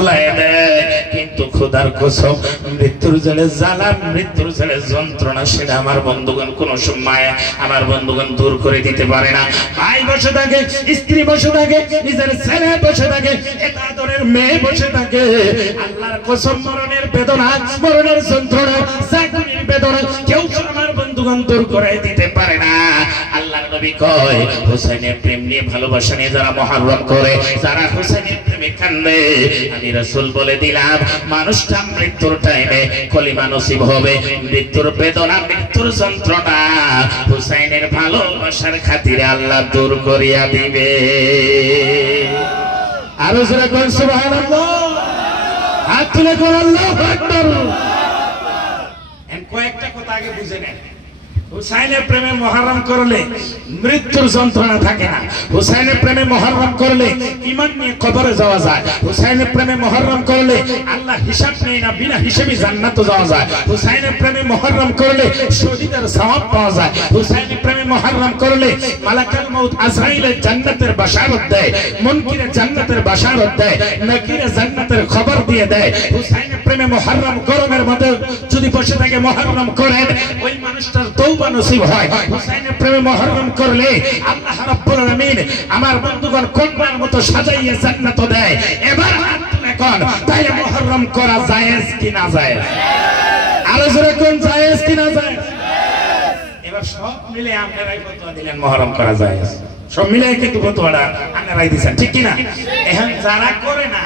ভুলাই দেয়, কিন্তু খোদার কসম মৃত্যুর জেলে জ্বালা, মৃত্যুর জেলে যন্ত্রণা সেটা আমার বন্ধুগণ কোন সময় আমার বন্ধুগণ দূর করে দিতে পারে না। ভাই বসে থাকে, স্ত্রী বসে থাকে, নিজের ছেলে বসে থাকে, এটা আদরের মেয়ে বসে থাকে, আল্লাহর কসম মরণের বেদনা, মরণের যন্ত্রণা, চাকরির বেদনা কেউ আমার বন্ধুগণ দূর করে দিতে পারে না। আল্লাহর নবী কয় হুসাইনের প্রেম নিয়ে ভালোবাসা নিয়ে যারা মুহররম করে, যারা হুসাইনের প্রেমে কান্দে, আমি রাসূল বলে দিলাম মানুষটা মৃত্যুর টাইমে কলিমা নসিব হবে, মৃত্যুর বেদনা, মৃত্যুর যন্ত্রণা হুসাইনের ভালোবাসার খাতিরে আল্লাহ দূর করিয়া দিবে। আরো জোরে কোন সুবহানাল্লাহ, হাত তুলে কোন আল্লাহু আকবার। কয়েকটা কথা আগে বুঝে নেন। হুসাইনের প্রেমে মুহররম করলে মৃত্যুর যন্ত্রণা থাকে না। হুসাইনের প্রেমে মুহররম করলে ঈমান নিয়ে কবরে যাওয়া যায়। হুসাইনের প্রেমে মুহররম করলে আল্লাহ হিসাব নেয় না, বিনা হিসাবে জান্নাতে যাওয়া যায়। হুসাইনের প্রেমে মুহররম করলে শহীদের সওয়াব পাওয়া যায়। হুসাইনের প্রেমে মুহররম করলে মালাকুল মউত আজরাইলের জান্নাতের বাশারত দেয়, মুনকিরে জান্নাতের বাশারত দেয়, নাকিরে জান্নাতের খবর দিয়ে দেয়। হুসাইনের প্রেমে মুহররম গরমের মধ্যে যদি বসে থাকে মুহররম করেন, ওই মানুষটার তওবা নসিব হয়। হুসাইনের প্রেমে মুহররম করলে আল্লাহ রাব্বুল আলামিন আমার বন্ধুগণ কোনবার মতো সাজাইয়া জান্নাত দেয়। এবার হাত তুলে কোন তাইলে মুহররম করা জায়েজ কি না জায়েজ? আরো জোরে কোন জায়েজ কি না জায়েজ? এবার সব মিলে আপনারাই ফতোয়া দিলেন মুহররম করা জায়েজ, সব মিলে কিন্তু ফতোয়াটা আপনারাই দিবেন, ঠিক কি না? এখন যারা করে না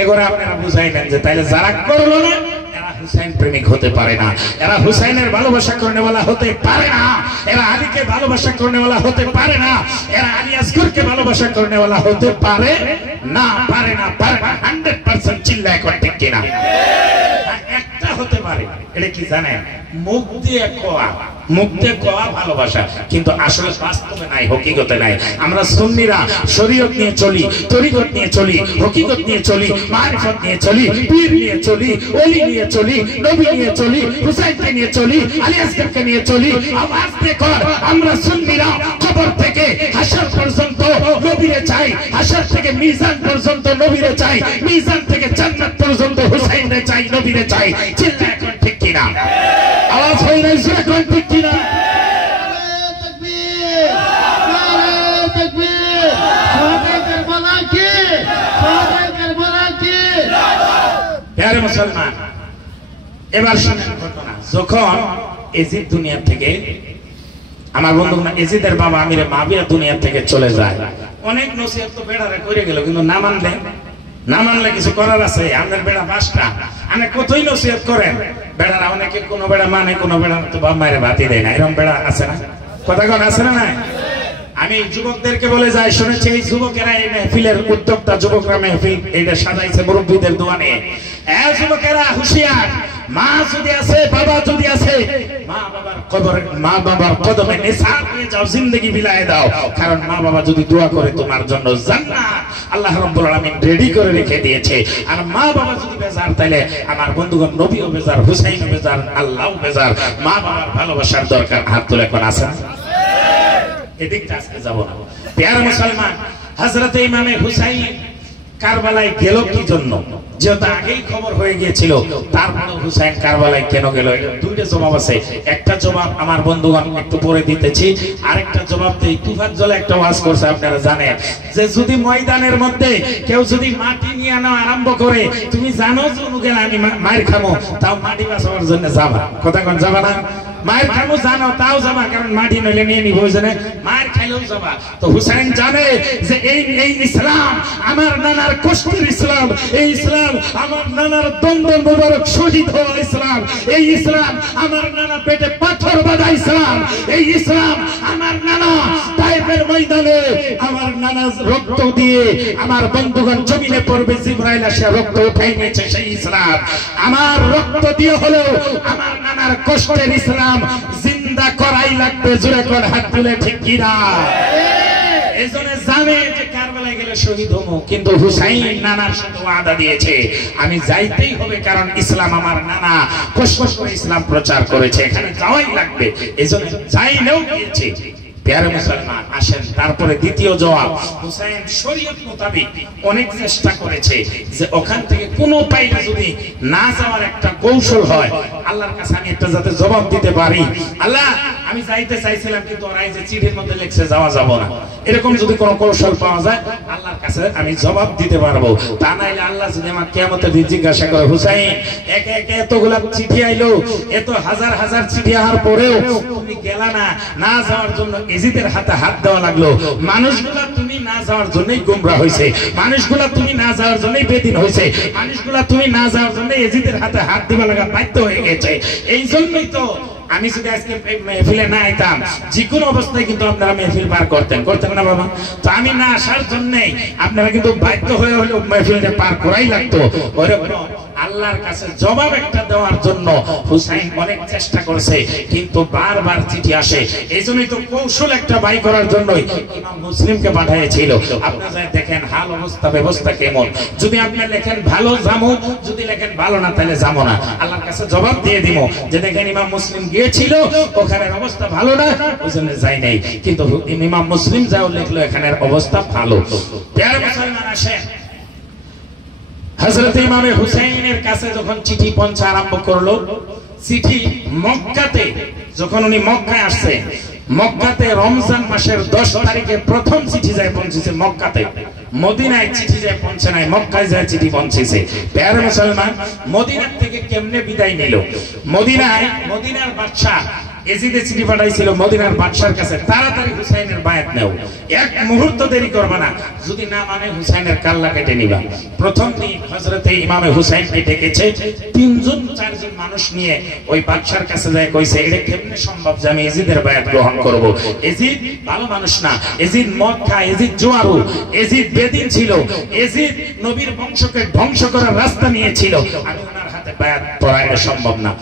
এগুলো আপনারা বুঝাইলেন যে তাইলে যারা করলো না এরা হুসাইন প্রেমিক হতে পারে না, এরা হুসাইনের ভালোবাসা করনেওয়ালা হতে পারে না, এরা আলীকে ভালোবাসা করনেওয়ালা হতে পারে না, এরা আলী আসগরকে ভালোবাসা করনেওয়ালা হতে পারে না, পারে না, পারে না। 100% চিল্লায় কোন ঠিক কিনা? একটা হতে পারে, এটা কি জানেন? মুখ দিয়ে কোয়া, মুখ দিয়ে কোয়া ভালোবাসা, কিন্তু আসলে বাস্তবে নাই, হকিকতে নাই। আমরা সুন্নিরা শরীয়ত নিয়ে চলি, তরিকত নিয়ে চলি, হকিকত নিয়ে চলি, মারিফত নিয়ে চলি, পীর নিয়ে চলি, ওলি নিয়ে চলি, নবী নিয়ে চলি, হুসাইনকে নিয়ে চলি, আলী আসগরকে নিয়ে চলি। আওয়াজ দিয়ে কর, আমরা সুন্নিরা কবর থেকে হাশর পর্যন্ত নবীরে চাই, হাশর থেকে মিজান পর্যন্ত নবীরে চাই, মিজান থেকে জান্নাত পর্যন্ত হুসাইনরে চাই, নবীরে চাই। চিল্লায় কোন ঠিক কিনা? আওয়াজ হয় না, জোরে কোন ঠিক কিনা? তাকবীর, নারে তাকবীর, সাহাবায়ে কারবালা কি, সাহাবায়ে কারবালা কি। প্যারে মুসলমান, এবার শুনেন ঘটনা। যখন এজিদ দুনিয়া থেকে, আমার বন্ধু এজিদের বাবা আমির মাবিয়া দুনিয়া থেকে চলে যায়, অনেক নসিহত তো বেড়ারে করে গেল, কিন্তু না মানলে কিছু করার আছে। আমাদের বেড়া বাসটা আমি কতই নসিহত করেন, বেড়ারা অনেকে কোনো বেড়া মানে, কোনো বেড়া তো বাপ মায়ের ভাতি দেয় না, এরকম বেড়া আছে না? কথা কোন আছে না? নাই? আমি যুবকদেরকে বলে যাই, শুনেছি এই যুবকেরা এই মেহফিলের উদ্যোক্তা, যুবকরা মেহফিল এইটা সাজাইছে মুরব্বীদের দোয়া নিয়ে। যুবকেরা হুঁশিয়ার, মা যদি আছে, বাবা যদি আছে, মা বাবার কদমে নিসার হয়ে যাও, জিন্দেগি বিলায় দাও। কারণ মা বাবা যদি দোয়া করে তোমার জন্য জান্নাত আল্লাহ রাব্বুল আলামিন রেডি করে রেখে দিয়েছে। আর মা বাবা যদি বেজার, তাহলে আমার বন্ধুগণ নবীও বেজার, হুসাইনও বেজার, আল্লাহও বেজার। মা বাবার ভালোবাসার দরকার। হাত তুলে কোন আছে? এদিকটা আজকে যাব না। প্যারা মুসলমান, হযরত ইমামে হুসাইন কারবালায় গেল কি জন্য? যেহেতু আগেই খবর হয়ে গিয়েছিল, তারপরে হুসাইন কারবালায় কেন গেল? দুইটা জবাব আছে। একটা জবাব আমার বন্ধুগণ একটু পরে দিতেছি, আরেকটা জবাব দেই। তুফাজ্জলে একটা ওয়াজ করছে, আপনারা জানেন যে যদি ময়দানের মধ্যে কেউ যদি মাটি নিয়ে আনা আরম্ভ করে, তুমি জানো যে গেলে আমি মায়ের খামো, তাও মাটি বাঁচাবার জন্য যাবা। কথা কোন যাবা না? মায়ের খামো জানো, তাও যাবা, কারণ মাটি নইলে নিয়ে নিব, মায়ের খাইলেও যাবা। তো হুসাইন জানে যে এই ইসলাম আমার নানার কষ্টের ইসলাম, এই ইসলাম আমার নানার দ্বন্দ্ব মোবারক শহীদ হওয়া ইসলাম, এই ইসলাম আমার নানা পেটে পাথর বাঁধা ইসলাম, এই ইসলাম আমার নানা তায়েফের ময়দানে আমার নানা রক্ত দিয়ে আমার বন্ধুগণ জমিনে পড়বে, জিবরাইল এসে রক্ত উঠাই নিয়েছে, সেই ইসলাম আমার রক্ত দিয়ে হলেও আমার নানার কষ্টের ইসলাম জিন্দা করাই লাগবে। জোরে কোন হাত তুলে ঠিক কিনা? এজন্য জানে যে কারবালায় গেলে শহীদ হবো, কিন্তু হুসাইন নানার সাথে ওয়াদা দিয়েছে আমি যাইতেই হবে, কারণ ইসলাম আমার নানা কষ্ট করে ইসলাম প্রচার করেছে, এখানে যাওয়াই লাগবে। এজন্য যাইলেও গিয়েছে। প্যারে মুসলমান আসেন, তারপরে দ্বিতীয় জবাব। হুসাইন শরীয়ত মোতাবেক অনেক চেষ্টা করেছে যে ওখান থেকে কোনো পাইলে যদি না যাওয়ার একটা কৌশল হয়, আল্লাহর কাছে আমি একটা যাতে জবাব দিতে পারি, আল্লাহ আমি যাইতে চাইছিলাম কিন্তু ওরাই যে চিঠির মধ্যে লিখছে যাওয়া যাব না, এরকম যদি কোনো কৌশল পাওয়া যায় আল্লাহর কাছে আমি জবাব দিতে পারবো। তা নাইলে আল্লাহ যদি আমার কিয়ামতের দিন জিজ্ঞাসা করে, হুসাইন একে একে এতগুলা চিঠি আইলো, এত হাজার হাজার চিঠি আসার পরেও তুমি গেলা না, না যাওয়ার জন্য এজিদের হাতে হাত দেওয়া লাগলো, মানুষগুলা তুমি না যাওয়ার জন্যই গোমরা হয়েছে, মানুষগুলা তুমি না যাওয়ার জন্যই বেদিন হয়েছে, মানুষগুলা তুমি না যাওয়ার জন্য এজিদের হাতে হাত দিবা লাগা বাধ্য হয়ে গেছে। এই জন্যই তো আমি যদি আজকে মেহফিলে না আইতাম, যে কোনো অবস্থায় কিন্তু আপনারা মেহফিল পার করতেন না বাবা। তো আমি না আসার জন্যই আপনারা কিন্তু বাধ্য হয়ে হলেও মেহফিলটা পার করাই লাগতো। ওরকম আল্লাহর কাছে জবাব একটা দেওয়ার জন্য হুসাইন অনেক চেষ্টা করেছে, কিন্তু বারবার চিঠি আসে। এই জন্যই তো কৌশল একটা বাই করার জন্যই ইমাম মুসলিমকে পাঠিয়েছিল। আপনারা দেখেন হাল অবস্থা ব্যবস্থা কেমন, যদি আপনি লেখেন ভালো যাবো, যদি লেখেন ভালো না তাহলে যাবো না, আল্লাহর কাছে জবাব দিয়ে দিব যে দেখেন ইমাম মুসলিম গিয়েছিল, ওখানের অবস্থা ভালো না, ওই জন্য যাই নাই, কিন্তু ইমাম মুসলিম যাও লিখলো এখানের অবস্থা ভালো। প্যারে মুসলমান আসেন, হযরত ইমামে হুসাইনের কাছে যখন চিঠি পৌঁছা আরম্ভ করলো, চিঠি মক্কাতে, যখন উনি মক্কায় আসছে, মক্কাতে রমজান মাসের 10 তারিখে প্রথম চিঠি যায় পৌঁছেছে মক্কাতে, মদিনায় চিঠি যায় পৌঁছে নাই, মক্কায় যায় চিঠি পৌঁছেছে। প্যারে মুসলমান মদিনার থেকে কেমনে বিদায় নিল? মদিনার বাদশা এজিদে চিঠি পাঠাইছিল মদিনার বাদশার কাছে, তাড়াতাড়ি হুসাইনের বায়াত নাও, এক মুহূর্ত দেরি করবা না, যদি না মানে হুসাইনের কাল্লা কেটে নিবা। প্রথম দিন হযরতে ইমামে হুসাইনকে ডেকেছে, 3-4 মানুষ নিয়ে ওই বাদশার কাছে যায়, কইছে এটা কেমনে সম্ভব যে আমি এজিদের বায়াত গ্রহণ করব? এজিদ ভালো মানুষ না, এজিদ মদ খায়, এজিদ জোয়ারু, এজিদ বেদিন ছিল, এজিদ নবীর বংশকে ধ্বংস করার রাস্তা নিয়েছিল, আমি ওনার হাতে বায়াত পড়া এটা সম্ভব না।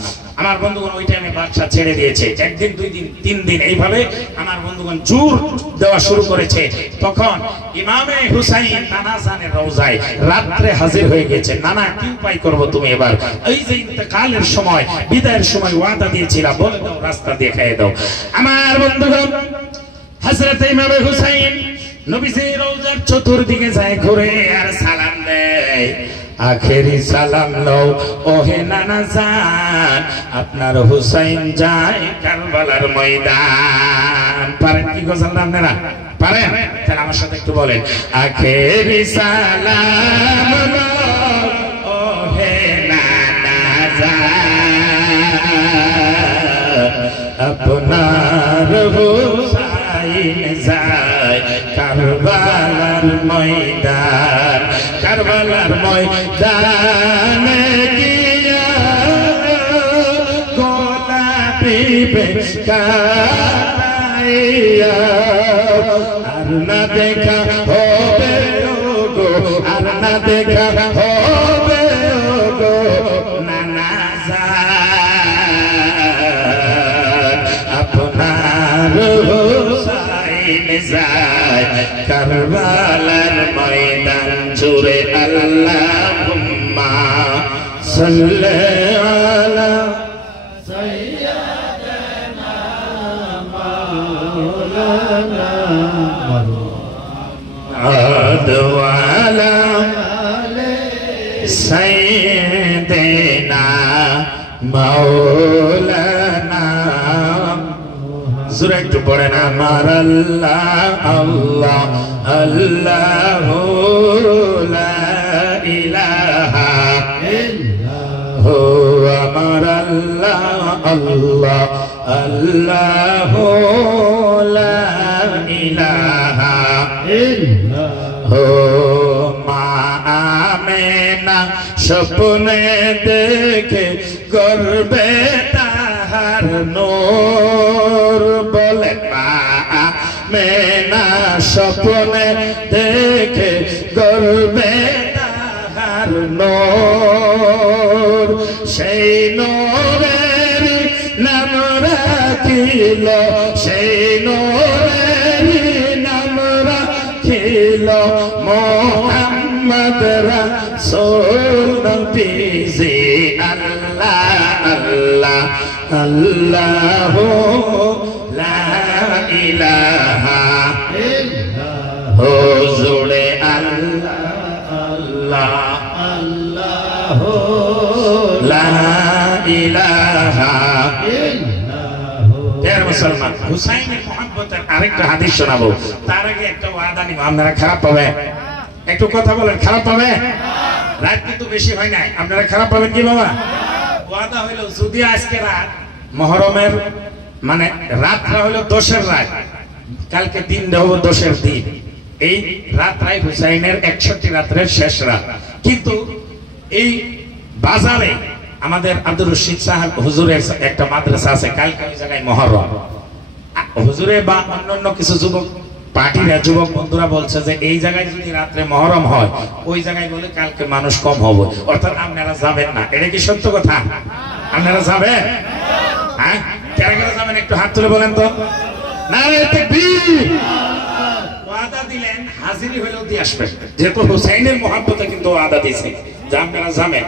আমার বন্ধুগণ ওই টাইমে বাদশা ছেড়ে দিয়েছে, 1 দিন 2 দিন 3 দিন এইভাবে আমার বন্ধুগণ জোর দেওয়া শুরু করেছে। তখন ইমামে হুসাইন নানা জানের রওজায় রাত্রে হাজির হয়ে গেছে। নানা কি উপায় করবো তুমি এবার? এই যে ইন্তেকালের সময়, বিদায়ের সময় ওয়াদা দিয়েছিলাম, বলে দাও, রাস্তা দেখায় দাও। আমার বন্ধুগণ হযরত ইমামে হুসাইন নবীজির রওজার চতুর্দিকে যায় ঘুরে আর সালাম দেয়, আখেরি সালাম লও ওহে নানা জান, আপনার হুসাইন যায় কারবালার ময়দান। পারেন কি গজল আপনারা? পারেন? তাহলে আমার সাথে একটু বলেন, আখেরি সালাম লও ওহে নানা জান, আপনার হুসাইন যায় কারবালার ময়দান, কারবালার ময়দানে গিয়া গোলাপি বেশকাইয়া, আর না দেখা হবে গো, আর না দেখা হবে গো নানা জান, আপনার হুসাইন যায় কারবালার ময়দান। জোরে আল্লাহুম্মা সাল্লি আলা সাইয়্যিদিনা মাওলানা মুহাম্মদ ওয়া আলা আলি সাইয়্যিদিনা মাওলানা। জোরে একটু পড়েন, আমার আল্লাহ আল্লাহ আল্লাহু লা ইলাহা ইল্লাহু, আমার আল্লাহ আল্লাহ আল্লাহু লা ইলাহা ইল্লাহু। মা আমেনা স্বপ্নে দেখে গর্বে তাহার নূর, বলে মা আমেনা স্বপ্নে দেখে গর্বে তাহার নূর, সেই নূরের নাম রাখিল, সেই নূরের নাম রাখিল মুহাম্মদ রাসূল নবীজি। আল্লাহ আল্লাহ আল্লাহু লা ইলাহা হুজুরে আল্লাহ আল্লাহ আল্লাহ লা ইলাহা ইল্লাল্লাহ। মুসলমান, হুসাইনের মুহাব্বতের আরেকটা হাদিস শোনাবো, তার আগে একটা ওয়াদা নিব। আপনারা খারাপ পাবে? একটু কথা বলেন, খারাপ পাবে? রাত কিন্তু বেশি হয় নাই, আপনারা খারাপ পাবেন কি বাবা? ওয়াদা হইলো যদি আজকে রাত মুহররমের মানে রাতটা হলো 10-এর রাত, কালকে দিন হলো 10-এর দিন, এই রাতটাই হুসাইনের 61 রাতের শেষ রাত। কিন্তু এই বাজারে আমাদের আব্দুর রশিদ সাহেব হুজুরের একটা মাদ্রাসা আছে, কালকে ওই জায়গায় মুহররম। হুজুরে বা অন্যান্য কিছু যুবক পার্টিরা যুবক বন্ধুরা বলছে যে এই জায়গায় যদি রাত্রে মুহররম হয় ওই জায়গায় বলে কালকে মানুষ কম হবে, অর্থাৎ আপনারা যাবেন না। এটা কি সত্য কথা? আপনারা যাবেন? হ্যাঁ, কারা কারা যাবেন একটু হাত তুলে বলেন তো। নারে তাকবীর। ওয়াদা দিলেন, হাজিরি হলেও দিয়ে আসবেন, যেহেতু হুসাইনের মুহাব্বতে কিন্তু ওয়াদা দিয়েছে যে আপনারা যাবেন।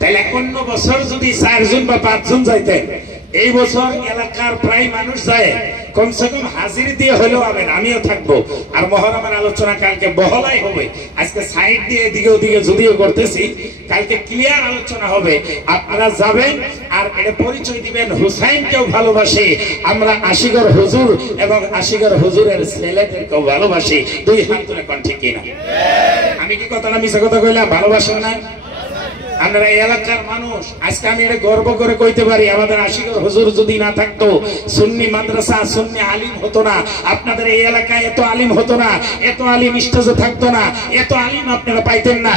তাইলে অন্য বছর যদি 4 জন বা 5 জন যাইতেন, এই বছর এলাকার প্রায় মানুষ যায়, কমসে কম হাজিরি দিয়ে হলেও আবেন, আমিও থাকবো। আর মুহররমের আলোচনা কালকে বহলাই হবে, আজকে সাইড দিয়ে এদিকে ওদিকে যদিও করতেছি, কালকে ক্লিয়ার আলোচনা হবে। আপনারা যাবেন আর এটা পরিচয় দিবেন হুসাইনকেও ভালোবাসি আমরা, আশিগর হুজুর এবং আশিগর হুজুরের ছেলেদেরকেও ভালোবাসি। 2 হাত তুলে কোন ঠিক কিনা? আমি কি কথাটা মিছা কথা কইলাম? ভালোবাসেন না আপনারা এই এলাকার মানুষ? আজকে আমি এটা গর্ব করে কইতে পারি, আমাদের আশিগর হুজুর যদি না থাকতো, সুন্নি মাদ্রাসা সুন্নি আলিম হতো না, আপনাদের এই এলাকায় এত আলিম হতো না, এত আলিম স্টেজে থাকতো না, এত আলিম আপনারা পাইতেন না।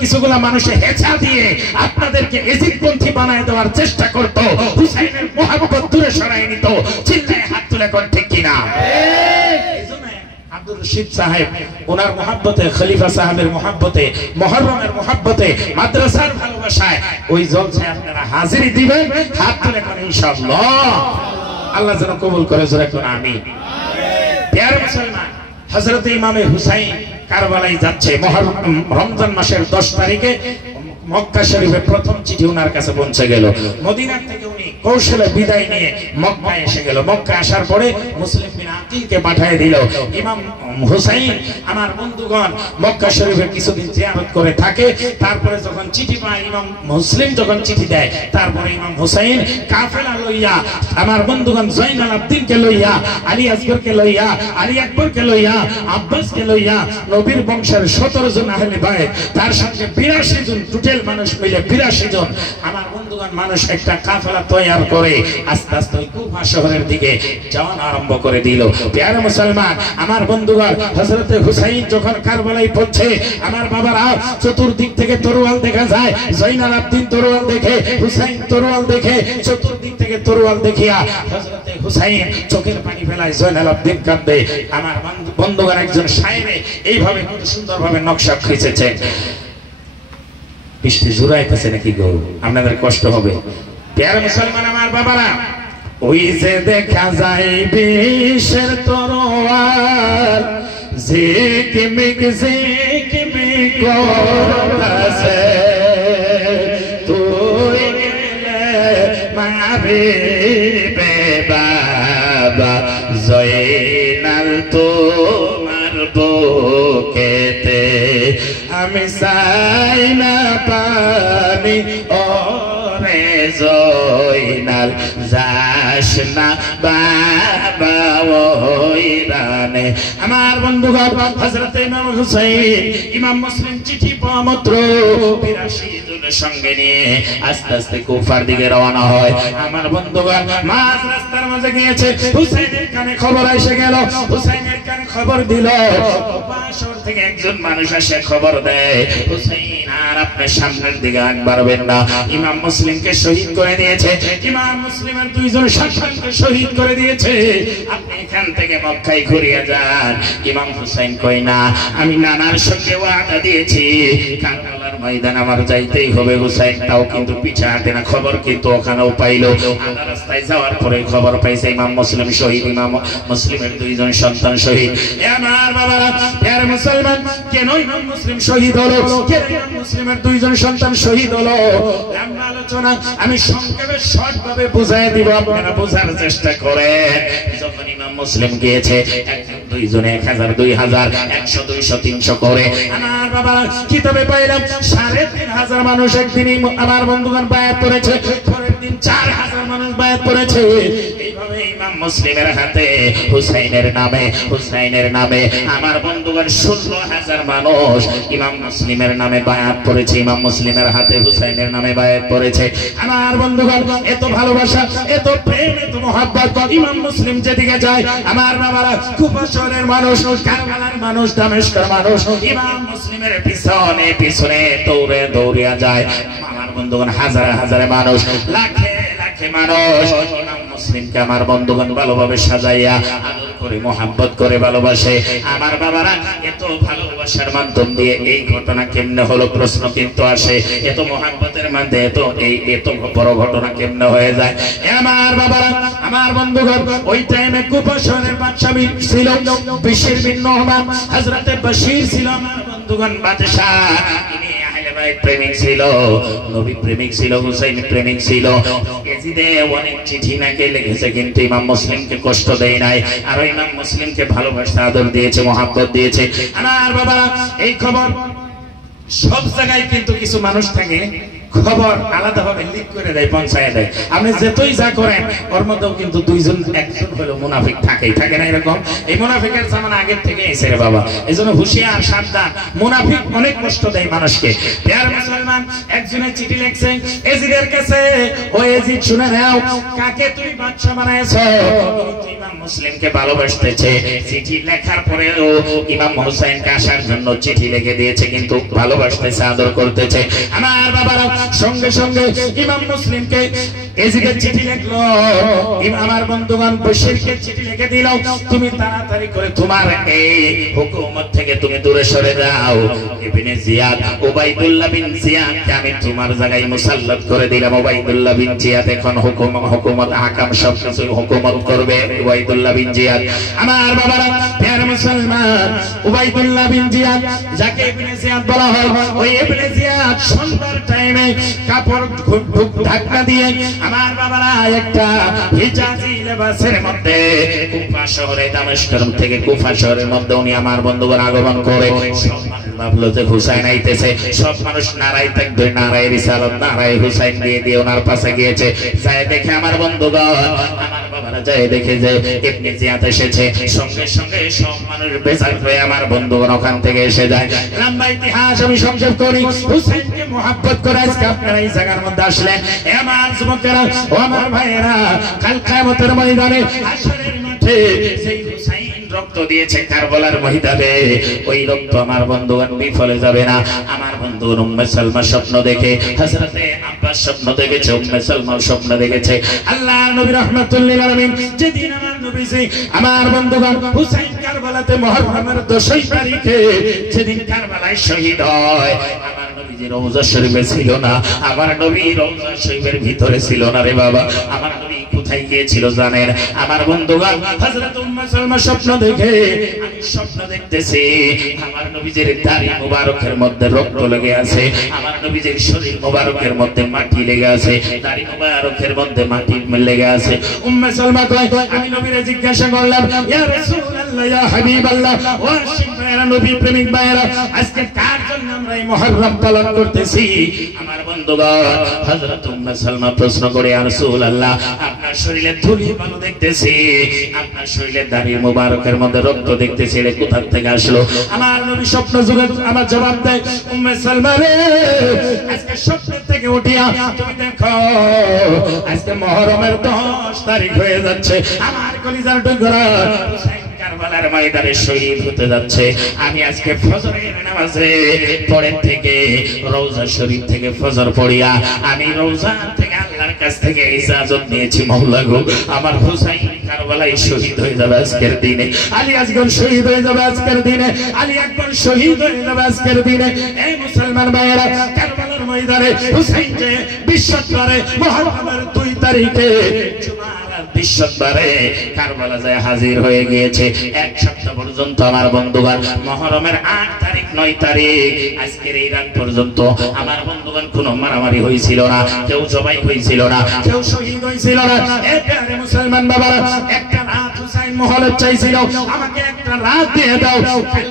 কিছুগুলা মানুষে হেঁচা দিয়ে আপনাদেরকে এজিদপন্থী বানায় দেওয়ার চেষ্টা করতো, হুসাইনের মুহাব্বত দূরে সরায় নিত। চিল্লায় হাত তুলে কোন ঠিক কিনা? আব্দুর রশিদ সাহেব ওনার মুহাব্বতে, খলিফা সাহেবের মুহাব্বতে, মুহররমের মুহাব্বতে, মাদ্রাসার ভালোবাসায় ওই জলসায় আপনারা হাজিরি দিবেন। হাত তুলে কোন ইনশাআল্লাহ। আল্লাহ যেন কবুল করে, জোরে কোন আমিন। প্রিয় মুসলমান, হযরত ইমামে হুসাইন কারবালায় যাচ্ছে। রমজান মাসের 10 তারিখে মক্কা শরীফে প্রথম চিঠি ওনার কাছে পৌঁছে গেল। মদিনা থেকে উনি কৌশলে বিদায় নিয়ে মক্কায় এসে গেল। মক্কা আসার পরে মুসলিম বিন আকিলকে পাঠিয়ে দিল। ইমাম হুসাইন আমার বন্ধুগণ মক্কা শরীফে কিছুদিন জিয়ারত করে থাকে। তারপরে যখন চিঠি পায়, ইমাম মুসলিম যখন চিঠি দেয়, তারপরে ইমাম হুসাইন কাফেলা লইয়া আমার বন্ধুগণ জয়নাল আবদিনকে লইয়া, আলী আসগরকে লইয়া, আলী আকবরকে লইয়া, আব্বাসকে লইয়া, নবীর বংশের 17 জন আহলে বাইত, তার সঙ্গে 82 জন, টোটাল মানুষ মিলে 82 জন আমার বন্ধুগণ মানুষ একটা কাফেলা তৈরি করে আস্তে আস্তে কুফা শহরের দিকে যাওয়া আরম্ভ করে দিল। প্রিয় মুসলমান, আমার বন্ধুগণ, হযরত হুসাইন যখন কারবালায় পৌঁছে, আমার বাবারা চতুর্দিক থেকে তরোয়াল দেখা যায়। জয়নাল আবদিন তরোয়াল দেখে, হুসাইন তরোয়াল দেখে, চতুর্দিক থেকে তরোয়াল দেখিয়া হযরত হুসাইন চোখের পানি ফেলায়, জয়নাল আবদিন কাঁদে। আমার বন্ধুগণ, একজন শায়েরে এইভাবে কত সুন্দরভাবে নকশা খিঁচেছেন। বৃষ্টি জোরাইতেছে নাকি গো? আপনাদের কষ্ট হবে। প্রিয় মুসলমান, আমার বাবারা, ওই যে দেখা যায় বিষের তরোয়াল, ঝিকমিক ঝিকমিক করতেছে, তুই গেলে মারিবে বাবা জয়নাল তোমার বুকেতে, আমি চাই না পানি ওরে জয়নাল, যাস না বাবা ওই রানে। আমার বন্ধুগণ, হযরত ইমাম হুসাইন, ইমাম মুসলিম চিঠি পাওয়া মাত্র 82 জনের সঙ্গে নিয়ে আস্তে আস্তে কুফার দিকে রওনা হয়। আমার বন্ধুগণ, মাঝ রাস্তার মাঝে গিয়েছে, হুসাইনের কানে খবর এসে গেল। হুসাইনের কানে খবর দিল, শহর থেকে একজন মানুষ এসে খবর দেয়, হুসাইন আর আপনার সামনের দিকে আগ বাড়বেন না। ইমাম মুসলিমকে শহীদ করে দিয়েছে, ইমাম মুসলিমের 2 জন সন্তানকে শহীদ করে দিয়েছে, আপনি এখান থেকে মক্কায় ঘুরিয়ে যান। ইমাম হুসাইন কই না, আমি নানার সঙ্গে ওয়াদা দিয়েছি, কারবালার ময়দান আমার যাইতেই হবে। হুসাইন তাও কিন্তু পিছা হাঁটে না। খবর কিন্তু ওখানেও পাইলো, আধা রাস্তায় যাওয়ার পরে খবর পাইছে ইমাম মুসলিম শহীদ, ইমাম মুসলিমের 2 জন সন্তান শহীদ। আমার বাবারা, প্রিয় মুসলমান, কেন ইমাম মুসলিম শহীদ হলো? কেন ইমাম মুসলিমের 2 জন সন্তান শহীদ হলো? আমরা আলোচনা আমি সংক্ষেপে শর্ট ভাবে বুঝাই দিব, আপনারা বোঝার চেষ্টা করেন। যখন ইমাম ইমাম মুসলিম গিয়েছে একজন দুইজনে 1000 2000 100 200 300 করে আমার বাবা কিতাবে পাইলাম 3500 মানুষ একদিনই আমার বন্ধুগণ বায়াত করেছে পরের দিন 4000 মানুষ বায়াত করেছে এইভাবে ইমাম মুসলিমের হাতে হুসাইনের নামে আমার বন্ধুগণ 16000 মানুষ ইমাম মুসলিমের নামে বায়াত করেছে ইমাম মুসলিমের হাতে হুসাইনের নামে বায়াত করেছে আমার বন্ধুগণ এত ভালোবাসা এত প্রেম এত মহব্বত ইমাম মুসলিম যেদিকে যায় আমার বাবারা কুফা শহরের মানুষ কারবালার মানুষ দামেস্কের মানুষ ইমাম মুসলিমের পিছনে দৌড়ে যায় আমার বন্ধুগণ হাজারে মানুষ লাখে মানুষ ইমাম মুসলিমকে আমার বন্ধুগণ ভালোভাবে সাজাইয়া আদর করে মহব্বত করে ভালোবাসে আমার বাবারা এত ভালোবাসার মাধ্যম দিয়ে এই ঘটনা কেমনে হলো প্রশ্ন কিন্তু আসে এত মহব্বতের মধ্যে এত বড় ঘটনা কেমনে হয়ে যায় আমার বাবারা আমার বন্ধুগণ ওই টাইমে কুফা শহরের বাদশা ছিল বিশির বিন নোমান হযরতে বশির ছিল আমার বন্ধুগণ বাদশা তিনি আহলে বাইত প্রেমিক ছিল নবী প্রেমিক ছিল হুসাইন প্রেমিক ছিল এজিদে অনেক চিঠি নাকি লিখেছে কিন্তু ইমাম মুসলিমকে কষ্ট দেয় নাই আর ইমাম মুসলিমকে ভালোবাসা আদর দিয়েছে মহব্বত দিয়েছে আমার বাবারা এই খবর সব জায়গায় কিন্তু কিছু মানুষ থাকে খবর আলাদাভাবে লিক করে দেয় পৌঁছায় দেয় আপনি যেতই যা করেন ওর মধ্যেও কিন্তু একজন হলো মুনাফিক থাকে না এরকম এই মুনাফিকের জামানা আগের থেকে এসে রে বাবা এইজন্য হুঁশিয়ার সাবধান মুনাফিক অনেক কষ্ট দেয় মানুষকে প্রিয় মুসলমান একজনের চিঠি লিখছে এজিদের কাছে ও এজিদ শুনে নাও কাকে তুমি বাদশা বানায়ছো ইমাম মুসলিমকে ভালোবাসতেছে চিঠি লেখার পরেও ইমাম হুসাইনকে আসার জন্য চিঠি লিখে দিয়েছে কিন্তু ভালোবাসতেছে আদর করতেছে আমার বাবারা সঙ্গে ইমাম মুসলিমকে এজিদের চিঠি লিখলো আমার বন্ধুগণ বশিরকে চিঠি লিখে দিল তুমি তাড়াতাড়ি করে তোমার এই হুকুমত থেকে তুমি দূরে সরে যাও ইবনে জিয়াদ উবাইদুল্লাহ বিন জিয়াদকে আমি তোমার জায়গায় মুসাল্লাত করে দিলাম উবাইদুল্লাহ বিন জিয়াদ এখন হুকুমত আহকাম সব কিছু হুকুমত করবে উবাইদুল্লাহ বিন জিয়াদ আমার বাবারা প্রিয় মুসলমান উবাইদুল্লাহ বিন জিয়াদ যাকে ইবনে জিয়াদ বলা হয় ওই ইবনে জিয়াদ সন্ধ্যার টাইমে কাপড় ঢাকনা দিয়ে আমার বাবারা একটা হিজাজি লেবাসের মধ্যে কুফা শহরে দামেস্কের থেকে কুফা শহরের মধ্যে উনি আমার বন্ধুগণ আগমন করে সব মানুষ ভাবলো যে হুসাইন আইতেছে সব মানুষ নারায় তাকবীর নারায় রিসালাত নারায় হুসাইন দিয়ে ওনার পাশে গিয়েছে যায় দেখে আমার বন্ধুগণ আমার বাবারা যায় দেখে যে ইবনে জিয়াদ এসেছে সঙ্গে সব মানুষ বেজার হয়ে আমার বন্ধুগণ ওখান থেকে এসে যায় লম্বা ইতিহাস আমি সংক্ষেপ করি হুসাইনকে মহব্বত করে আজকে আপনারা এই জায়গার মধ্যে আসলেন আমার যুবকেরা ও আমার ভাইয়েরা কাল কিয়ামতের ময়দানে হাশরের মাঠে সেই হুসাইন রক্ত দিয়েছে কারবালার ময়দানে ওই রক্ত আমার বন্ধুগণ বিফলে যাবে না আমার বন্ধু উম্মে সালমা স্বপ্ন দেখে হযরতে আব্বাস স্বপ্ন দেখেছে উম্মে সালমা স্বপ্ন দেখেছে আল্লাহর নবী রাহমাতুল লিল আলামিন যেদিন আমার নবীজি আমার বন্ধুগণ হুসাইন কারবালাতে মুহররমের 10 তারিখে যেদিন কারবালায় শহীদ হয় আমার নবীজি রওজা শরীফে ছিল না আমার নবী রওজা শরীফের ভিতরে ছিল না রে বাবা আমার নবী কোথায় গিয়েছিল জানেন আমার বন্ধুগণ হযরত উম্মে সালমা স্বপ্ন দেখে আমি স্বপ্ন দেখতেছি আমার নবীজির দাড়ি মোবারকের মধ্যে রক্ত লেগে আছে আমার নবীজির শরীর মোবারকের মধ্যে মাটি লেগে আছে দাড়ি মোবারকের মধ্যে মাটি লেগে আছে উম্মে সালমা কয় আমি নবীরে জিজ্ঞাসা করলাম ইয়া রাসূলুল্লাহ ইয়া হাবিবাল্লাহ ও আশিকরা নবী প্রেমিক ভাইরা আজকে কার জন্য আমরা এই মুহররম পালন করতেছি আমার বন্ধুগণ হযরত উম্মে সালমা প্রশ্ন করে ইয়া রাসূলুল্লাহ আপনার শরীরে ধুলি বালু দেখতেছি আপনার শরীরে দাড়ি মোবারকের মধ্যে রক্ত দেখতেছি এটা কোথা থেকে আসলো আমার নবী স্বপ্ন যুগে আমার জবাব দেয় উম্মে সালমা রে আজকে স্বপ্ন থেকে উঠিয়া তুমি দেখো আজকে মুহররমের 10 তারিখ হয়ে যাচ্ছে আমার কলিজার টুকরা হুসাইন কারবালার ময়দানে শহীদ হতে যাচ্ছে আমি আজকে ফজরের নামাজে পরের থেকে রওজা শরীফ থেকে ফজর পড়িয়া আমি রওজা থেকে আল্লাহর কাছ থেকে ইজাজত নিয়েছি মাওলা গো আমার হুসাইন কারবালায় শহীদ হয়ে যাবে আজকের দিনে আলী আসগর শহীদ হয়ে যাবে আজকের দিনে আলী আকবর শহীদ হয়ে যাবে আজকের দিনে এই মুসলমান ভাইয়েরা কারবালার ময়দানে হুসাইন যে বিশ্ববারে মুহররমের 2 তারিখে বিশ্ববারে কারবালা যায় হাজির হয়ে গিয়েছে এক সপ্তাহ পর্যন্ত আমার বন্ধুগণ মুহররমের 8 তারিখ 9 তারিখ আজকের এই রাত পর্যন্ত আমার বন্ধুগণ কোনো মারামারি হয়েছিল না কেউ জবাই হয়েছিল না কেউ শহীদ হয়েছিল না এই প্রিয় মুসলমান বাবারা একটা রাত হুসাইন মহলত চাইছিল আমাকে একটা রাত দিয়ে দাও, কালকে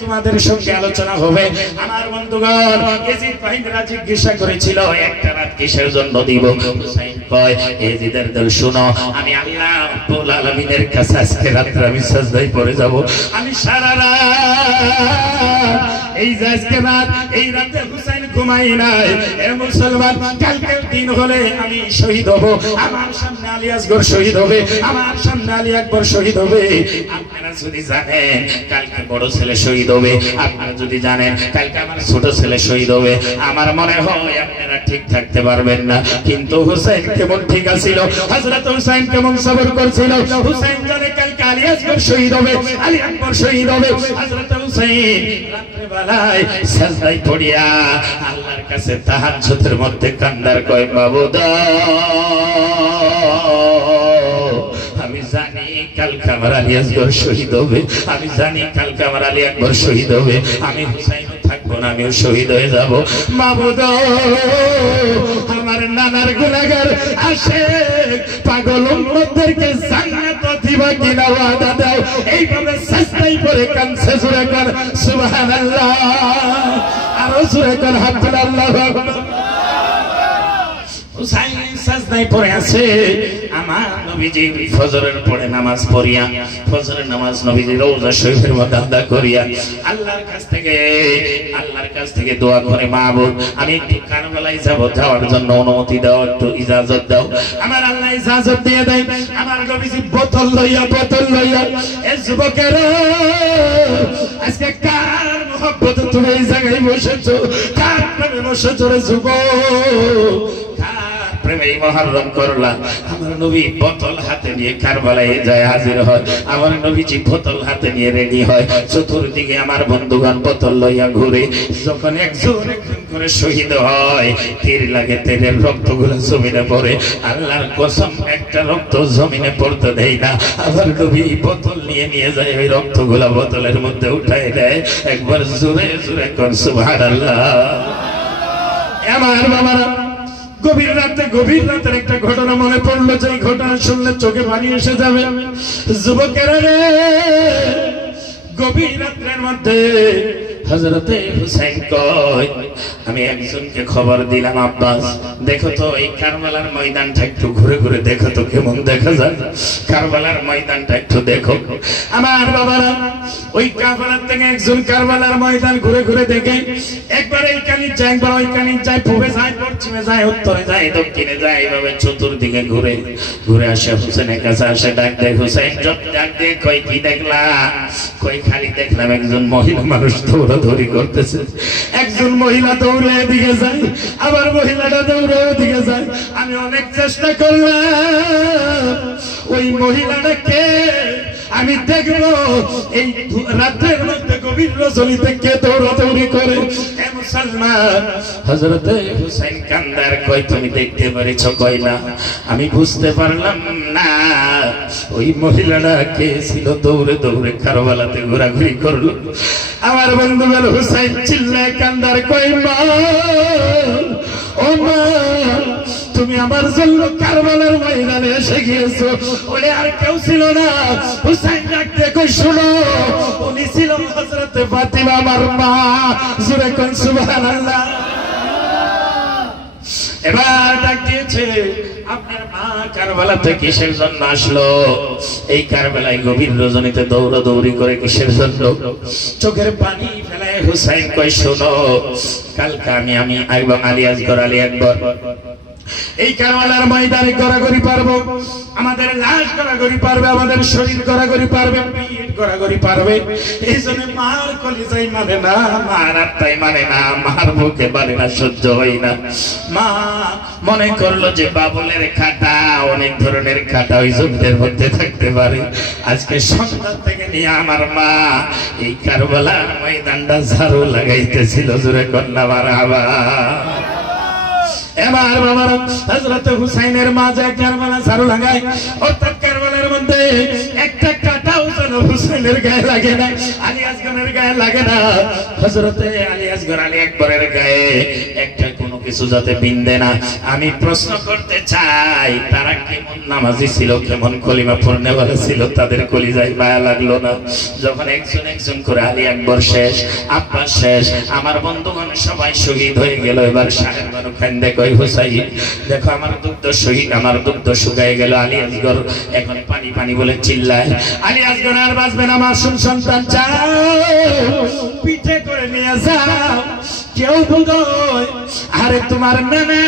তোমাদের সঙ্গে আলোচনা হবে। আমার বন্ধুগণ ইয়াজিদ ভাইরা জিজ্ঞাসা করেছিল একটা রাত কিসের জন্য দিব? হুসাইন কয় ইয়াজিদের দল শুনো, আমি আল্লাহ রাব্বুল আলামিনের কাছে আজকে রাতে আমি সাজদায় পড়ে যাব। আমি সারা রাত এই যে আজকে রাত, এই রাতে হুসাইন ঘুমাই নাই। এ মুসলমান, কালকের দিন হলে আমি শহীদ হব। আমার সামনে আলী আসগর শহীদ হবে, আমার সামনে আলী আকবর শহীদ হবে। আপনারা যদি জানেন কালকে বড় ছেলে শহীদ হবে, আপনারা যদি জানেন কালকে আমার ছোট ছেলে শহীদ হবে, আমার মনে হয় আপনারা ঠিক থাকতে পারবেন না। কিন্তু হুসাইন কেমন ঠিক আছিল, হযরত হুসাইন কেমন সবর করছিল। হুসাইন জানে কালকে আলী আসগর শহীদ হবে, আলী আকবর শহীদ হবে। হযরত হুসাইন রাত্রে বেলায় সাজদায় পড়িয়া আল্লাহর কাছে তাহাজ্জুদের মধ্যে কান্দার কয়, মাবুদা আমি জানি কালকে আমার আলী আসগর শহীদ হবে, আমি জানি কালকে আমার আলী আকবর শহীদ হবে, আমি হুসাইনও থাকবো না, আমিও শহীদ হয়ে যাব। মাবুদা আমার নানার গুনাহগার আশিক পাগল উম্মতদেরকে জান্নাত দিবা কিনা ওয়াদা দাও। এইভাবে সাজদায় পড়ে কাঁদছে, জোরে কান সুবহানাল্লাহ, আর জোরে কান আল্লাহু আকবার। হুসাইন সাজদায় পড়ে আছে। আমার নবীজি ফজরের পরে নামাজ পড়িয়া, ফজরের নামাজ নবীজি রওজা শরীফের মধ্যে আদা করিয়া আল্লাহর কাছ থেকে দোয়া করে, মাবুদ আমি একটু কারবালায় যাব, যাওয়ার জন্য অনুমতি দাও, একটু ইজাজত দাও। আমার আল্লাহ ইজাজত দিয়ে দেয়। আমার নবীজি বোতল লইয়া এ যুবকেরা আজকে কার মহব্বতে তুমি এই জায়গায় বসেছো, কার প্রেমে বসেছো রে যুবক, প্রেমে মহরম করলাম। আমার নবী বোতল হাতে নিয়ে কারবালায় যায় হাজির হয়। আমার নবীজি বোতল হাতে নিয়ে রেডি হয়, চতুর্দিকে আমার বন্ধুগণ বোতল লইয়া ঘুরে। যখন একজন করে শহীদ হয়, তীর লাগে, তীরের রক্তগুলো জমিনে পড়ে। আল্লাহর কসম একটা রক্ত জমিনে পড়তে দেয় না। আমার নবী বোতল নিয়ে যায়, ওই রক্তগুলো বোতলের মধ্যে উঠায় দেয়। একবার জোরে জোরে কর সুবহানাল্লাহ। আমার বাবারা, গভীর রাতের একটা ঘটনা মনে পড়লো, যে ঘটনা শুনলে চোখে পানি এসে যাবে। যুবকেরা রে, গভীর রাতের মধ্যে হযরতে হুসাইন কয়, আমি একজনকে খবর দিলাম, আব্বাস দেখো তো এই কারবালার ময়দানটা একটু ঘুরে ঘুরে দেখো তো কেমন দেখা যায়, কারবালার ময়দানটা একটু দেখো। আমার বাবারা, ওই কারবালার থেকে একজন কারবালার ময়দান ঘুরে ঘুরে দেখে, একবার এইখানে যায়, একবার ওইখানে যায়, পূবে যায়, পশ্চিমে যায়, উত্তরে যায়, দক্ষিণে যায়, এইভাবে চতুর্দিকে ঘুরে ঘুরে আসে। হুসেনের কাছে আসে, ডাক দেয়, হুসাইন ডাক দিয়ে কই কি দেখলা? কই খালি দেখলাম একজন মহিলা মানুষ দৌড়াদৌড়ি করতেছে। একজন মহিলা দৌড়ে এদিকে যায়, আবার মহিলাটা দৌড়ে ওদিকে যায়। আমি অনেক চেষ্টা করলাম ওই মহিলাটাকে আমি দেখবো, এই রাতের মধ্যে গভীর রজনীতে কে দৌড়াদৌড়ি করে। মুসলমান, হযরতে হুসাইন কান্দার কয়, তুমি দেখতে পেরেছ? কয় না, আমি বুঝতে পারলাম না ওই মহিলাটা কে ছিল, দৌড়ে দৌড়ে কারবালাতে ঘোরাঘুরি করলো। আমার বন্ধু বল, হুসাইন চিল্লায় কান্দার কয়, মা ও মা, তুমি আমার জন্য কারবালার ময়দানে এসে গিয়েছো। ওরে আর কেউ ছিল না। হুসাইন ডাকতে কই, শোনো, উনি ছিল হযরতে ফাতিমা আমার মা। জোরে কোন সুবহানাল্লাহ। এবার ডাক দিয়েছে, আপনার মা কারবালাতে কিসের জন্য আসলো? এই কারবালায় গভীর রজনীতে দৌড়াদৌড়ি করে কিসের জন্য? চোখের পানি ফেলায় হুসাইন কয়, শোনো, কালকে আমি এবং আলী আসগর, আলী আকবর এই কারবালার ময়দানে গড়াগড়ি পারবো, আমাদের লাশ গড়াগড়ি পারবে, আমাদের শরীর গড়াগড়ি পারবে, পিঠ গড়াগড়ি পারবে। এই জন্য মার কলিজাই মানে না, মার আত্মাই মানে না, মার মুখে মানে না, সহ্য হয় না। মা মনে করলো যে বাবুলের খাটা, অনেক ধরনের খাটা ওই জমিদের মধ্যে থাকতে পারে। আজকে সন্ধ্যা থেকে নিয়ে আমার মা এই কারবালার ময়দানটা ঝাড়ু লাগাইতেছিল। জোরে কন্যা মারহাবা। এবার বাবারা, হযরত হুসাইনের মা যায় কারবালা ঝাড়ু লাগায়, অর্থাৎ কারবালার মধ্যে একটা কাঁটাও যেন হুসাইনের গায়ে লাগে না, আলী আসগরের গায়ে লাগে না। হযরতে আলী আসগর, আলী আকবরের গায়ে একটা কোনো কিছু যাতে বিন্দে না। আমি প্রশ্ন করতে চাই, তারা কেমন নামাজি ছিল, কেমন কলিমা পড়নেওয়ালা ছিল, তাদের কলিজায় মায়া লাগলো না যখন একজন একজন করে আলী আকবর শেষ, আব্বাস শেষ, আমার বন্ধুগণ সবাই শহীদ হয়ে গেল। এবার সাহেব বানু খান্দে কই হুসাইন দেখো আমার দুগ্ধ শহীদ, আমার দুগ্ধ শুকায় গেল। আলী আসগর এখন পানি পানি বলে চিল্লায়। আলী আসগর আর বাঁচবে না, মাসুম সন্তান চাও পিঠে করে নিয়ে যাও। কেউ বুঝয় আরে তোমার নানা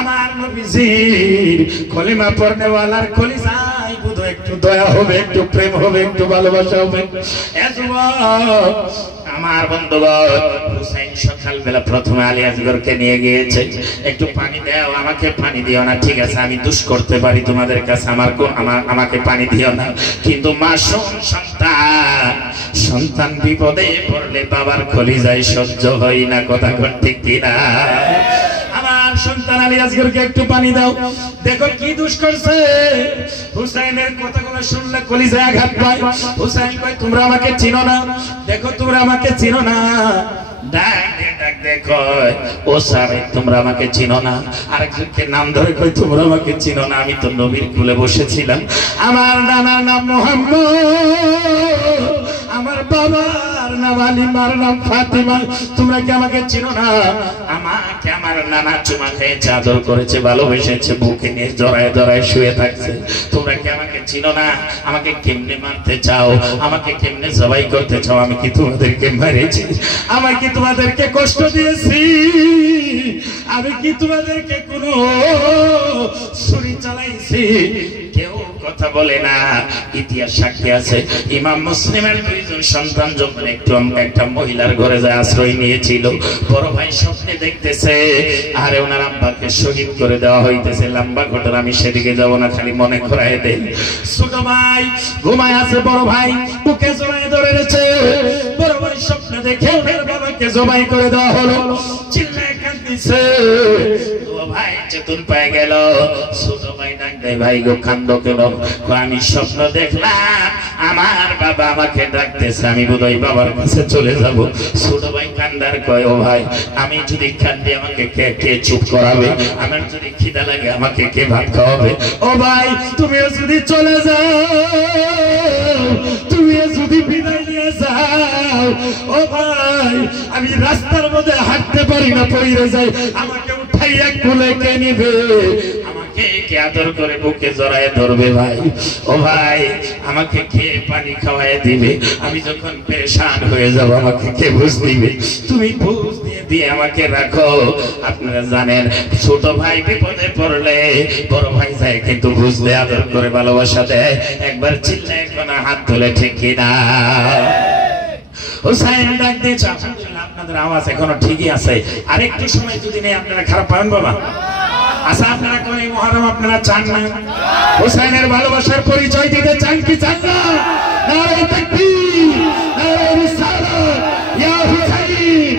আমার নবীজির কলিমা পড়নেওয়ালার কলিজায় বুঝো একটু দয়া হবে, একটু প্রেম হবে, একটু ভালোবাসা হবে। আমার বন্ধুগণ হুসাইন সকালবেলা প্রথমে আলী আসগরকে নিয়ে গিয়েছে, একটু পানি দাও, আমাকে পানি দিও না। ঠিক আছে আমি দুষ করতে পারি তোমাদের কাছে, আমাকে পানি দিও না, কিন্তু মাসুম সন্তান, সন্তান বিপদে পড়লে বাবার কলিজায় সহ্য হয় না, কথা কোন ঠিক কিনা? আমার সন্তান আলী আসগরকে একটু পানি দাও। দেখো কি দুষ করছে। হুসাইনের কথাগুলো শুনলে কলিজায় আঘাত পায়। হুসাইন কয় তোমরা আমাকে চিনো না, দেখো তোমরা আমাকে চিনো না। দেখো ও সারে তোমরা আমাকে চিনো না। আরেকজনকে নাম ধরে কই তোমরা আমাকে চিনো না, আমি তো নবীর কুলে বসেছিলাম, আমার নানার নাম মোহাম্মদ, আমার বাবার নাম আলী, মার নাম ফাতিমা, তোমরা কি আমাকে চিনো না? আমাকে আমার নানা চুমা খেয়েছে, আদর করেছে, ভালোবেসেছে, বুকে নিয়ে জড়ায় জড়ায় শুয়ে থাকছে, তোমরা কি আমাকে চিনো না? আমাকে কেমনে মারতে চাও, আমাকে কেমনে জবাই করতে চাও? আমি কি তোমাদেরকে মেরেছি? আমি কি তোমাদেরকে কষ্ট দিয়েছি? আমি কি তোমাদেরকে কোনো ছুরি চালাইছি? কেউ কথা বলে না। ইতিহাস সাক্ষী আছে, ইমাম মুসলিমের দুইজন সন্তান যখন একটা মহিলার ঘরে যায় আশ্রয় নিয়েছিল, বড় ভাই স্বপ্নে দেখতেছে আরে ওনার আব্বাকে শহীদ করে দেওয়া হইতেছে। লম্বা ঘটনা, আমি সেদিকে যাব না, খালি মনে করায় দেই। ছোট ভাই ঘুমায় আছে, বড় ভাই বুকে জড়ায় ধরে রয়েছে। বড় ভাই স্বপ্নে দেখে ওনার বাবাকে জবাই করে দেওয়া হলো, চিল্লায় কাঁদতেছে। ভাই চেতন পেয়ে গেল। ছোট ভাই ডাক দেয়, ভাই গো কান্দো কেন? আমি স্বপ্ন দেখলাম আমার বাবা আমাকে ডাকতেছে, আমি বোধহয় বাবার কাছে চলে যাব। ছোট ভাই কান্দার কয়, ও ভাই আমি যদি কান্দি আমাকে কে চুপ করাবে? আমার যদি খিদা লাগে আমাকে কে ভাত খাওয়াবে? ও ভাই তুমিও যদি চলে যাও, তুমিও যদি বিদায় নিয়ে যাও, ও ভাই আমি রাস্তার মধ্যে হাঁটতে পারি না, পড়ে যাই, আমাকে উঠাইয়া কোলে কে নিবে? আমাকে কে আদর করে বুকে জড়ায় ধরবে? ভাই ও ভাই আমাকে কে পানি খাওয়ায় দিবে? আমি যখন পেরেশান হয়ে যাব আমাকে কে বুঝ দিবে? তুমি বুঝ দিয়ে আমাকে রাখো। আপনারা জানেন ছোট ভাই বিপদে পড়লে বড় ভাই যায় কিন্তু বুঝলে আদর করে ভালোবাসা দেয়। একবার চিল্লায় কোন হাত তুলে ঠিক কিনা? হুসাইন ডাক দিয়েছে। আপনাদের আওয়াজ এখনো ঠিকই আছে, আর একটু সময় যদি নেই আপনারা খারাপ পাবেন বাবা। আচ্ছা আপনারা কোন মুহররম আপনারা চান না? হুসাইনের ভালোবাসার পরিচয় দিতে চান কি চান না? নারে তাকবীর, নারে রিসালাত, ইয়া হুসাইন।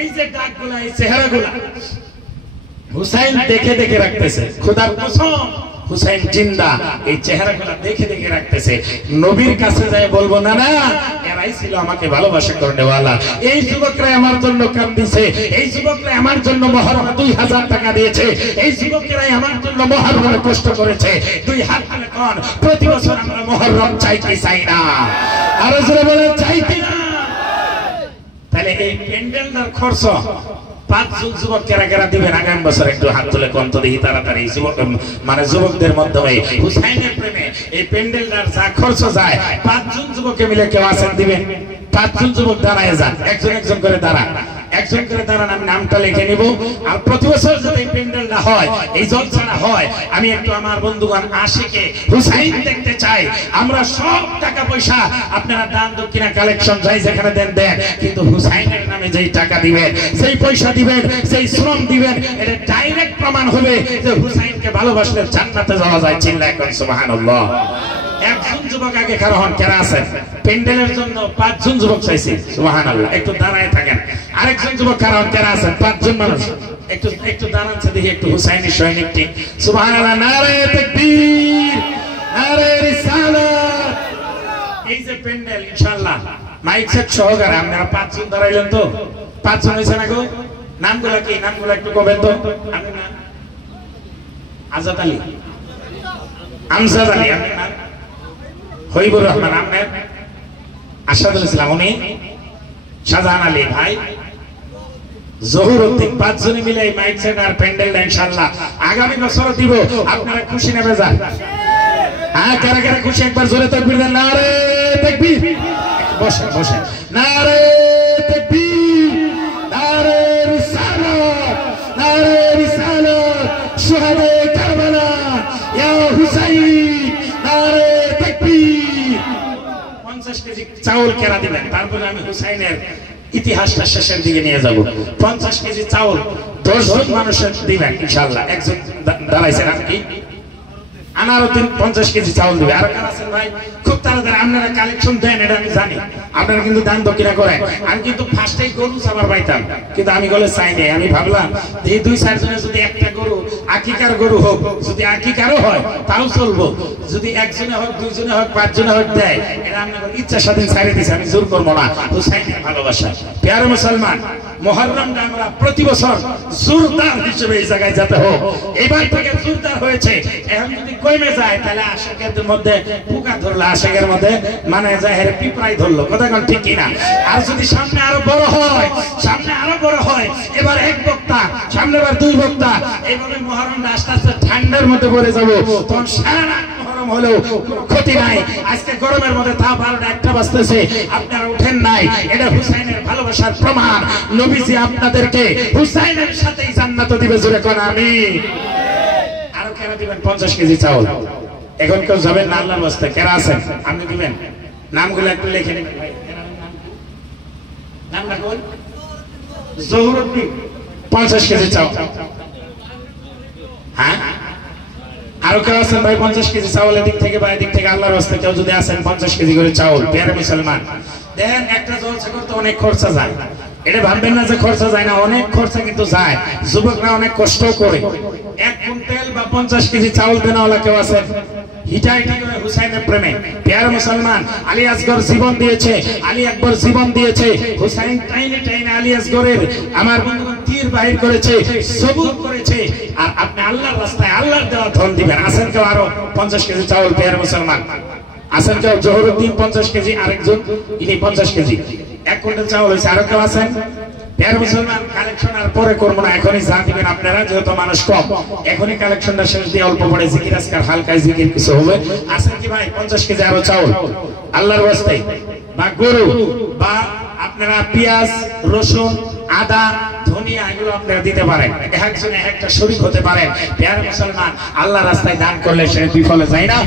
এই যে ডাকগুলা, এই চেহারাগুলা হুসাইন দেখে দেখে রাখতেছে। খোদার কসম হুসাইন জিন্দা, এই চেহারাগুলা দেখে দেখে রাখতেছে। নবীর কাছে যায় বলবো না না এরাই ছিল আমাকে ভালোবাসা করনেওয়ালা, এই যুবকরা আমার জন্য কাঁদিছে, এই যুবকরা আমার জন্য মুহররমে 2000 টাকা দিয়েছে, এই যুবকরাই আমার জন্য মুহররমে কষ্ট করেছে। দুই হাত তুলে কোন প্রতি বছর আমরা মুহররম চাই কি চাই না? আর জোরে বলে চাই কি না? তাহলে এই প্যান্ডেলটার খরচ 5 জন যুবক কেরা কেরা দিবেন আগামী বছর? একটু হাত তুলে কোন তো দেখি তাড়াতাড়ি। যুবক মানে যুবকদের মাধ্যমে হুসাইনের প্রেমে এই প্যান্ডেলটার যা খরচ যায় 5 জন যুবকে মিলে কেউ আছেন দিবেন? 5 জন যুবক দাঁড়ায় যান, একজন একজন করে দাঁড়ান, একজন করে দাঁড়ান, আমি নামটা লিখে নিব। আর প্রতি বছর যদি এই প্যান্ডেলটা হয়, এই জলসাটা হয়, আমি একটু আমার বন্ধুগণ আশিকে হুসাইন দেখতে চাই। আমরা সব টাকা পয়সা আপনারা দান দক্ষিণা কালেকশন যাই যেখানে দেন দেন, কিন্তু হুসাইনের নামে যেই টাকা দিবেন, সেই পয়সা দিবেন, সেই শ্রম দিবেন, এটা ডাইরেক্ট প্রমাণ হবে যে হুসাইনকে ভালোবাসলে জান্নাতে যাওয়া যায়। চিল্লায় কোন সুবহানাল্লাহ। একজন যুবক আগে কারো হন, কেরা আছেন? প্যান্ডেলের জন্য 5 জন যুবক চাইছি, সুবহানাল্লাহ। একটু দাঁড়ায় থাকেন। আরেকজন যুবক কারো হন, কেরা আছেন? 5 জন মানুষ একটু একটু দাঁড়াচ্ছে দেখি, একটু হুসাইনি সৈনিকটি। সুবহানাল্লাহ, নারে তাকবীর, নারে রিসালাত। এই যে প্যান্ডেল ইনশাআল্লাহ মাইক সেট সহকারে আপনারা 5 জন দাঁড়াইলেন তো? 5 জন হইছে না গো? নামগুলা কি? নামগুলা একটু কবেন তো। আমি না আজাদ আলী, আমজাদ আলী, হবিবুর রহমান, আহমেদ, আশাদুল ইসলাম, উনি শাহজাহান আলী ভাই, জহুরউদ্দিন, 5 জনে মিলে এই মাইক সেট আর প্যান্ডেলটা ইনশাআল্লাহ আগামী বছর দিব। আপনারা খুশি নেবে যান। হ্যাঁ, কারা কারা খুশি একবার জোরে তাকবীর দেন। নারে তাকবীর। বসে বসে। নারে তাকবীর, নারে রিসালাত, নারে রিসালাত, শুহাদায়ে কারবালা, ইয়া হুসাইন, নারে তাকবীর। 50 কেজি চাউল কেনা দিবেন, তারপরে আমি হুসাইনের ইতিহাসটা শেষের দিকে নিয়ে যাব। 50 কেজি চাউল 10 জন মানুষের দিবেন ইনশাআল্লাহ। একজন দাঁড়াইছেন, আপনি কি আনারুদ্দিন 50 কেজি চাউল দিবে। আর কারা আছেন ভাই? খুব তাড়াতাড়ি আপনারা কালেকশন দেন, এটা আমি জানি। আপনারা কিন্তু দান দক্ষিণা করেন। আমি কিন্তু ফার্স্টেই গরু চাবার পাইতাম, কিন্তু আমি বলে চাই নাই। আমি ভাবলাম এই 2-4 জনের যদি একটা গরু, আকিকার গরু হোক, যদি আকিকারও হয় তাও চলবো। যদি একজনে হোক, 2 জনে হোক, 5 জনে হোক দেয়, এটা আপনার ইচ্ছা স্বাধীন ছাড়িয়ে দিচ্ছে। আমি জোর করবো না। হুসাইনের ভালোবাসা। প্যারে মুসলমান, মুহররমটা আমরা প্রতি বছর জোরদার হিসেবে এই জায়গায় যেতে হোক। এবার থেকে জোরদার হয়েছে। এখন যদি কমে যায় তাহলে আশিকের মধ্যে পোকা ধরলো, আশিকের মধ্যে মানে জাহের পিঁপড়াই ধরলো। কথা কোন ঠিক কিনা? আর যদি সামনে আরো বড় হয়, সামনে আরো বড় হয়, এবার 1 বক্তা, সামনে এবার 2 বক্তা, এইভাবে মুহররমটা আস্তে আস্তে ঠান্ডার মধ্যে পড়ে যাবো। তখন সারা রাত মুহররম হলেও ক্ষতি নাই। আজকে গরমের মধ্যে তা 12টা 1টা বাজতেছে, আপনারা উঠেন নাই। এটা হুসাইনের ভালোবাসার প্রমাণ। নবীজি আপনাদেরকে হুসাইনের সাথেই জান্নাত দিবে। জোরে কোন আমিন। আরো কেন দিবেন 50 কেজি চাউল? এখন কেউ যাবেন না আল্লাহর ওয়াস্তে? কেরা আছেন? আপনি দিবেন। নামগুলো একটু লিখে নেবেন ভাই। নামটা কোন? জহুরউদ্দিন, 50 কেজি চাউল। হ্যাঁ, আরো কেউ আছেন ভাই 50 কেজি চাউল? এদিক থেকে বা এদিক থেকে আল্লাহর ওয়াস্তে কেউ যদি আছেন 50 কেজি করে চাউল। প্যারে মুসলমান, দেখেন একটা জলসা করতে অনেক খরচা যায়। এটা ভাববেন না যে খরচা যায় না, অনেক খরচা কিন্তু যায়। যুবকরা অনেক কষ্ট করে। 1 কুইন্টাল বা 50 কেজি চাউল দেনাওয়ালা কেউ আছেন? হিটাইটি করে হুসাইনের প্রেমে। প্যারে মুসলমান, আলী আসগর জীবন দিয়েছে, আলী আকবর জীবন দিয়েছে, হুসাইন টাইনে টাইনে আলী আসগরের আমার বন্ধুগণ তীর বাহির করেছে, সবুর করেছে। আর আপনি আল্লাহর রাস্তায় আল্লাহর দেওয়া ধন দিবেন। আছেন কেউ আরো 50 কেজি চাউল? প্যারে মুসলমান, আছেন কেউ? জহুরউদ্দিন 50 কেজি, আরেকজন ইনি 50 কেজি, 1 কুইন্টাল চাউল হয়েছে। আরো কেউ আছেন? প্যারে মুসলমান, কালেকশন আর পরে করবো না, এখনই যা দিবেন আপনারা, যেহেতু মানুষ কম, এখনই কালেকশনটা শেষ দিয়ে অল্প পরে জিকির আজকার হালকা জিকির কিছু হবে। আছেন কি ভাই 50 কেজি আরো চাউল আল্লাহর ওয়াস্তে? বা গরু বা আপনারা পেঁয়াজ, রসুন, আদা, ধনিয়া এগুলো আপনারা দিতে পারেন। একজনে একটা শরীক হতে পারেন। প্যারে মুসলমান, আল্লাহর রাস্তায় দান করলে সে বিফলে যায় না।